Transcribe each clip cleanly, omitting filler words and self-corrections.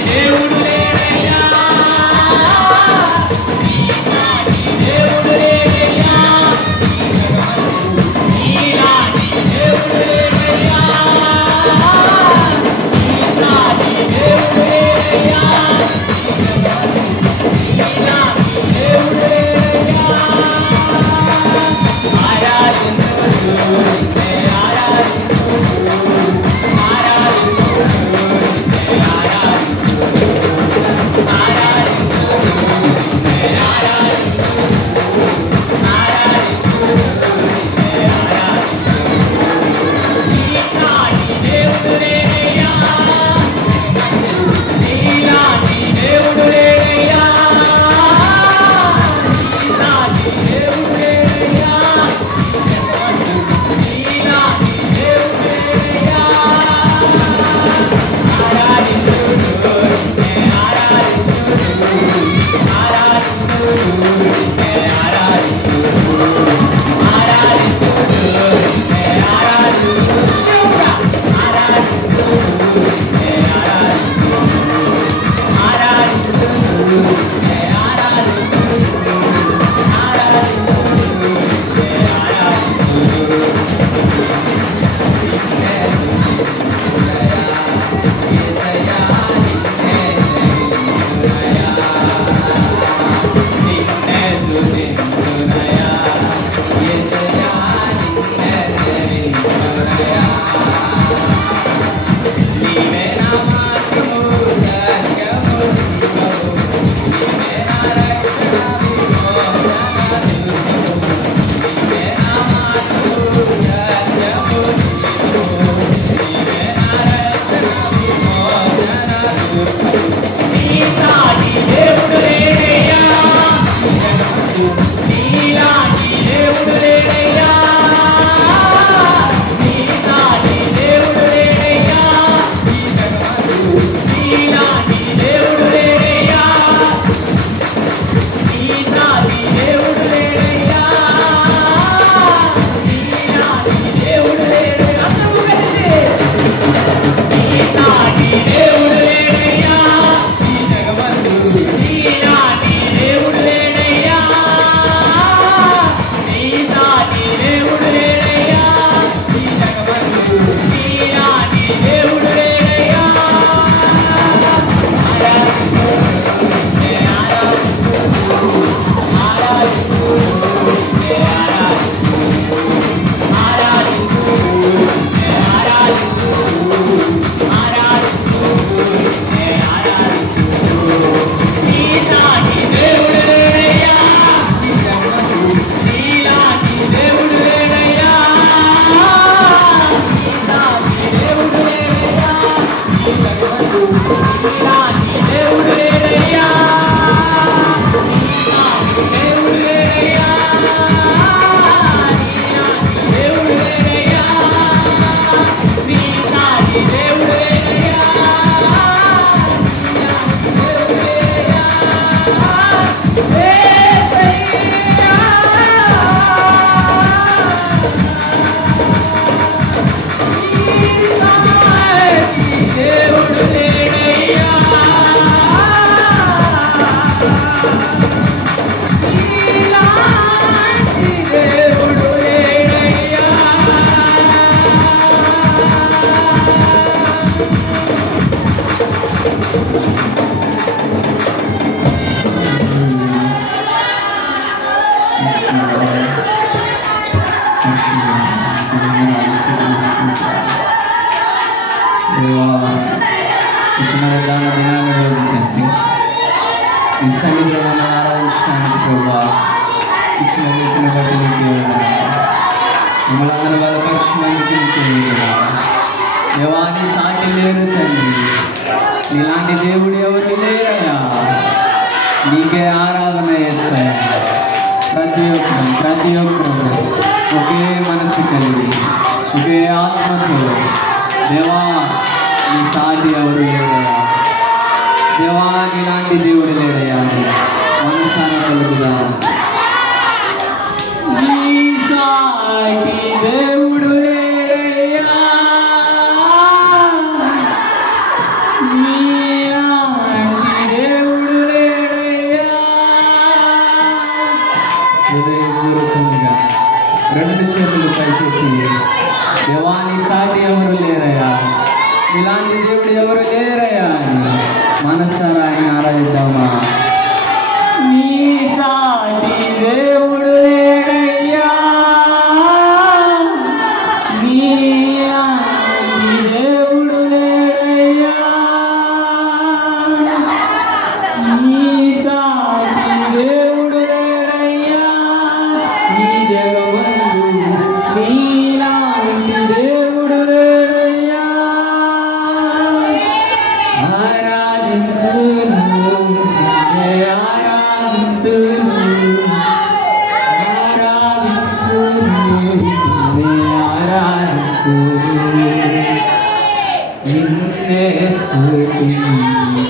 Yeah.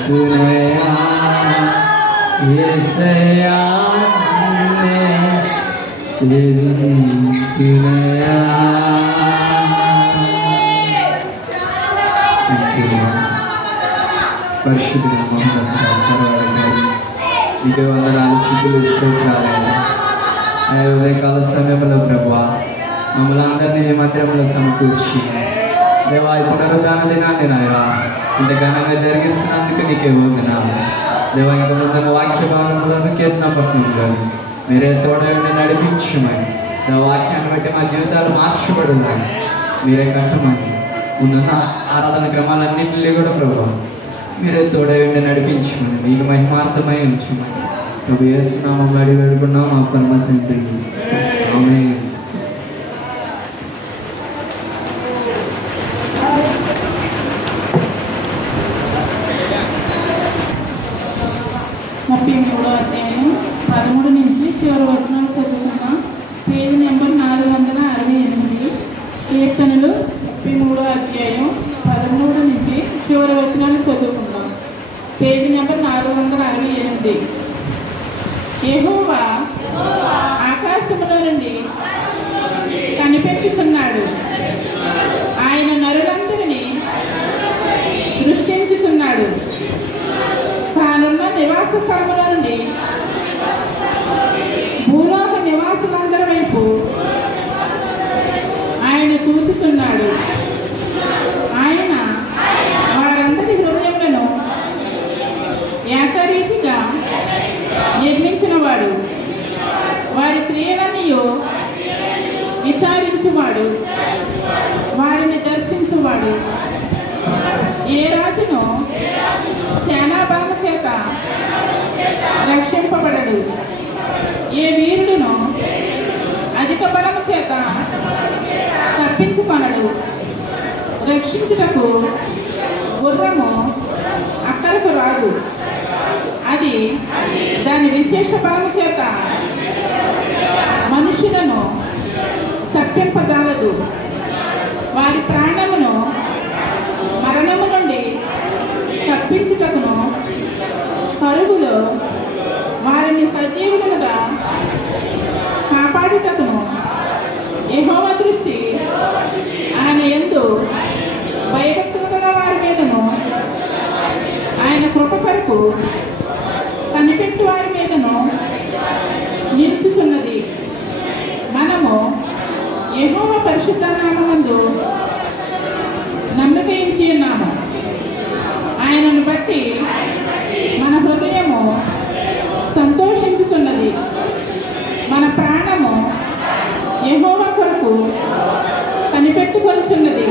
సేవింతునయా యేసయ్యా నిన్నే సేవింతునయా. పరిశుద్ధుడు నీకే వందనాలు, స్థితులు స్తోత్రాలైనా ఉదయకాల సమయంలో ప్రభువా మమ్మల్ని అందరినీ ఈ మందిరంలో సమకూర్చి దేవా ఈ పునరుద్ధాన దినాన్ని నాయనా ఇంత ఘనంగా జరిగిస్తున్నందుకు నీకే వందనాలు దేవా. ఇంక ముందున్న వాక్య భాగంలోనూ కీర్తనపట్నంలో మీరే తోడని నడిపించమని వాక్యాన్ని బట్టి మా జీవితాలు మార్చబడున్నాయి మీరే కట్టమని ముందున్న ఆరాధన క్రమాలన్నింటినీ కూడా ప్రభువా మీరే తోడని నడిపించమని మీకు మహిమార్థమై ఉంచమని ప్రభు యేసునామములో అడిగి వేడుకున్నాం మా పరమ తండ్రి, ఆమేన్. అధ్యాయం 13 నుంచి చివరి వచనాలు చదువుకున్నాం. Page number 468. కీర్తనలు 33 అధ్యాయం 13 నుంచి చివరి వచనాలు చదువుకుందాం. Page number 468. యెహోవా ఆకాశములో నుండి కనిపెట్టుచున్నాడు, ఆయన నరులందరినీ దృష్టించుచున్నాడు. తానున్న నివాస స్థలముల నుండి భూలోక నివాసులందరి వైపు ఆయన చూచుచున్నాడు. ఆయన వారందరి హృదయములను ఏకరీతిగా నిర్మించినవాడు, వారి క్రియలన్నీ విచారించువాడు, వారిని దర్శించువాడు. ఏ రాజును సేనా బలము చేత రక్షింపబడడు, ఏ వీరుడును అధిక బలము చేత తప్పించుకొనడు. రక్షించుటకు గుర్రము అక్కడకు రాదు, అది దాని విశేష బలము చేత మనుషులను తప్పింపజాలదు. వారి ప్రాణమును మరణము నుండి తప్పించుటకును పరుగులో వారిని సజీవులుగా కాపాడుటకును యెహోవా దృష్టి ఆయన యందు భయభక్తులు వారి మీదను, ఆయన కృప కొరకు కనిపెట్టు వారి మీదను నిలుచుచున్నది. మనము యెహోవా పరిశుద్ధ నామమందు నమ్మిక ఉంచి ఉన్నాము. ఆయనను బట్టి మన హృదయము సంతోషించుచున్నది. మన ప్రాణము యెహోవా కొరకు కనిపెట్టుకొనుచున్నది.